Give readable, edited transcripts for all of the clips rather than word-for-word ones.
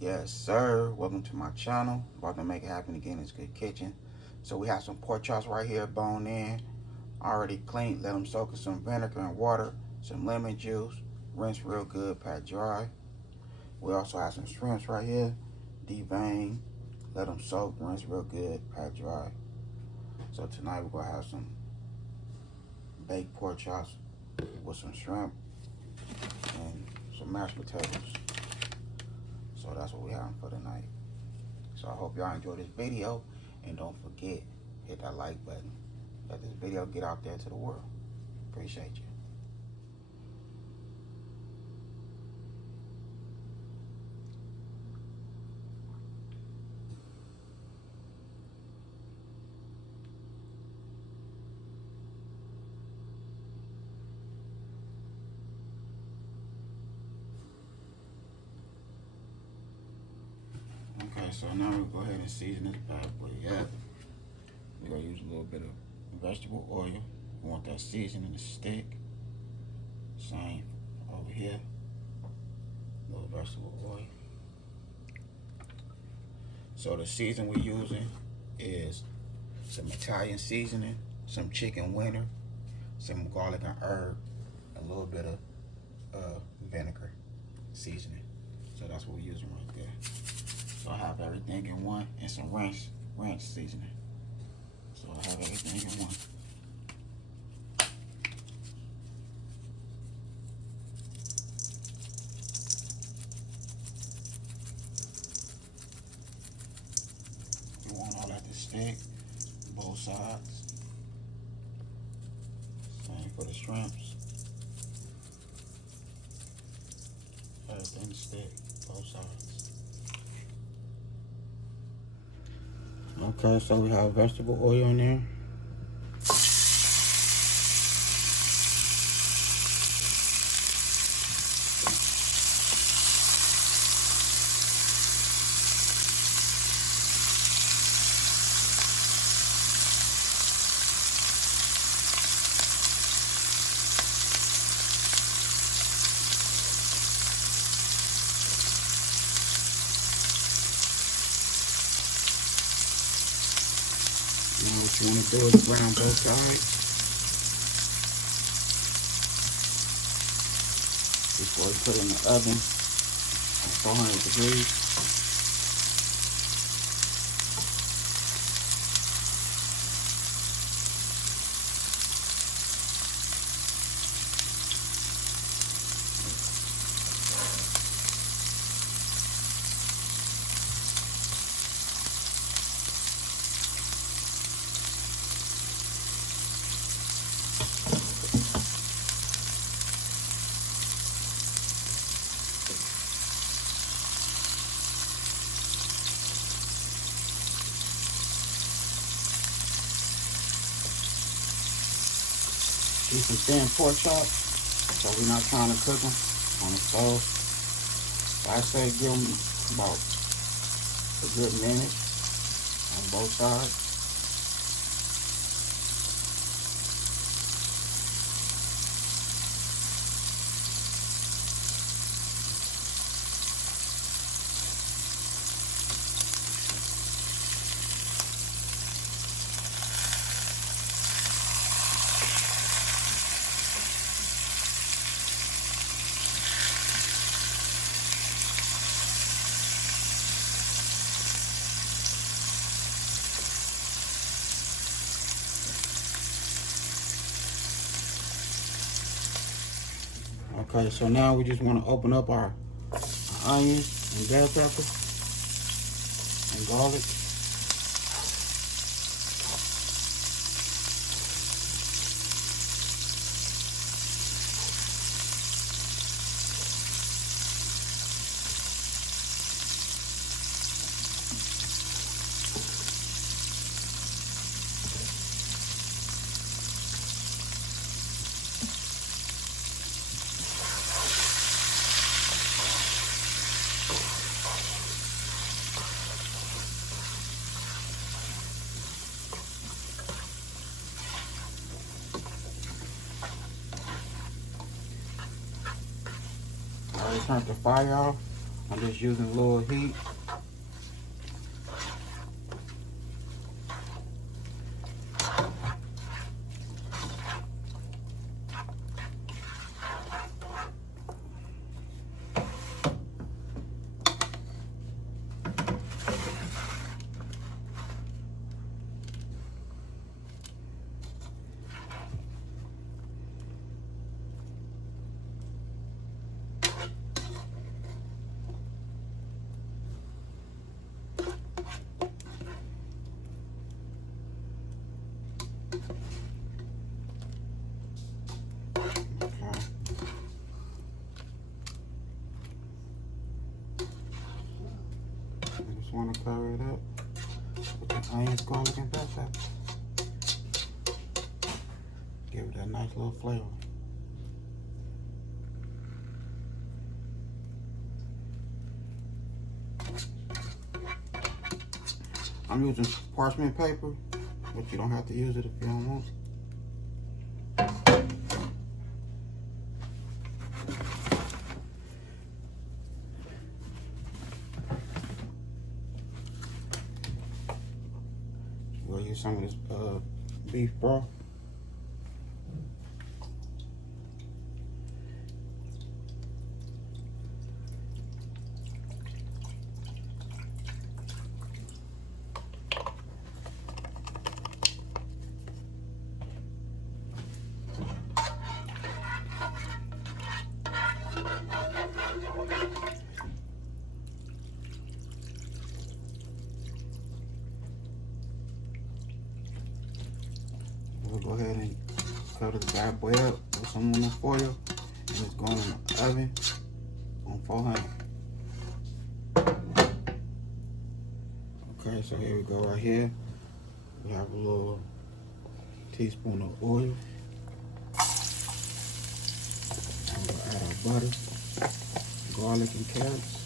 Yes, sir. Welcome to my channel. About to make it happen again. It's Good Kitchen. So we have some pork chops right here, bone in, already cleaned. Let them soak in some vinegar and water, some lemon juice, rinse real good, pat dry. We also have some shrimps right here, devein, let them soak, rinse real good, pat dry. So tonight we're gonna have some baked pork chops with some shrimp and some mashed potatoes. So that's what we have for tonight. So I hope y'all enjoy this video, and don't forget, hit that like button. Let this video get out there to the world. Appreciate you. Okay, so now we'll go ahead and season this bad boy up. We're gonna use a little bit of vegetable oil. We want that seasoning to stick. Same over here. A little vegetable oil. So the season we're using is some Italian seasoning, some chicken winter, some garlic and herb, a little bit of vinegar seasoning. So that's what we're using right there. So I have everything in one, and some ranch seasoning. So I have everything in one. You want all that to stick, both sides. Same for the shrimps. Everything to stick, both sides. Okay, so we have vegetable oil in there. Now what you want to do is brown both sides before you put it in the oven at 400 degrees. These some thin pork chops, so we're not trying to cook them on the stove. So I say give them about a good minute on both sides. Okay, so now we just want to open up our onions and bell pepper and garlic. I already turned the fire off. I'm just using a little heat. Want to cover it up with the onions, garlic, and pepper. Give it that nice little flavor. I'm using parchment paper, but you don't have to use it if you don't want to. We'll use some of this beef broth. We'll go ahead and cover the bad boy up with some aluminum foil, and it's going in the oven on 400. Okay, so here we go right here. We have a little teaspoon of oil. And we'll add our butter, garlic, and carrots.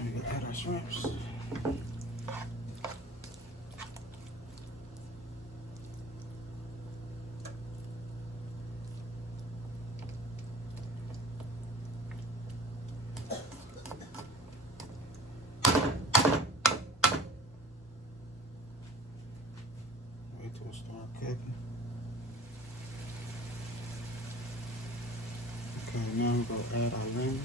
And we add our shrimps. Wait till it start cooking. Okay, now we're going to add our lemon.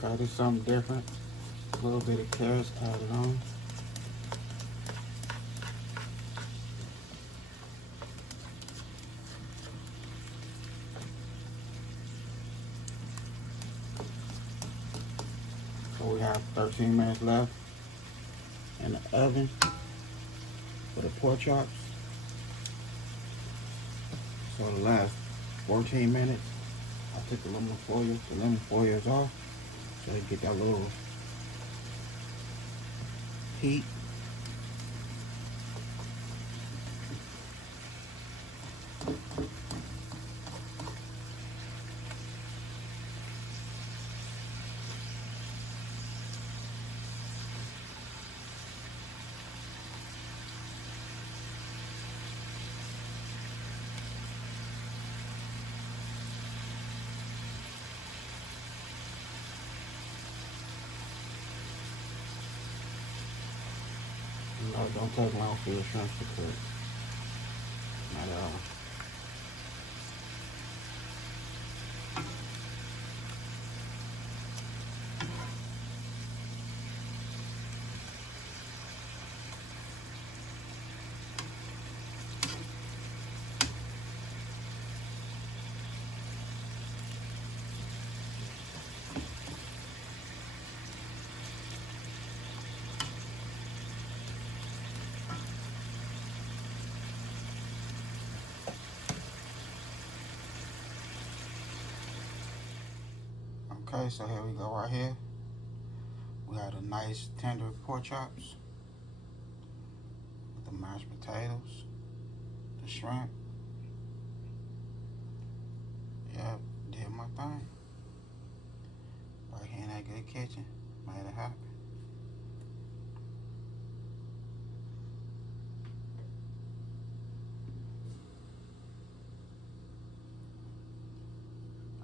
Try to do something different. A little bit of carrots added on. got 13 minutes left in the oven for the pork chops. So the last 14 minutes, I took the lemon foil is off, so they get that little heat. No, don't take long for your shrimp to cook. Not at all. Okay, so here we go right here. We got a nice tender pork chops with the mashed potatoes, the shrimp. Yep, did my thing. Right here in that good kitchen, made it happen.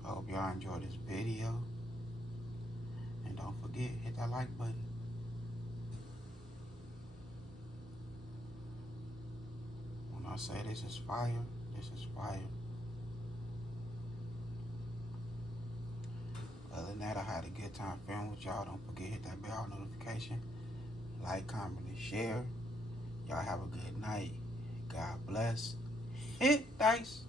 I hope y'all enjoyed this video. And don't forget, hit that like button. When I say this is fire, this is fire. Other than that, I had a good time filming with y'all. Don't forget, hit that bell notification. Like, comment, and share. Y'all have a good night. God bless. Hit dice.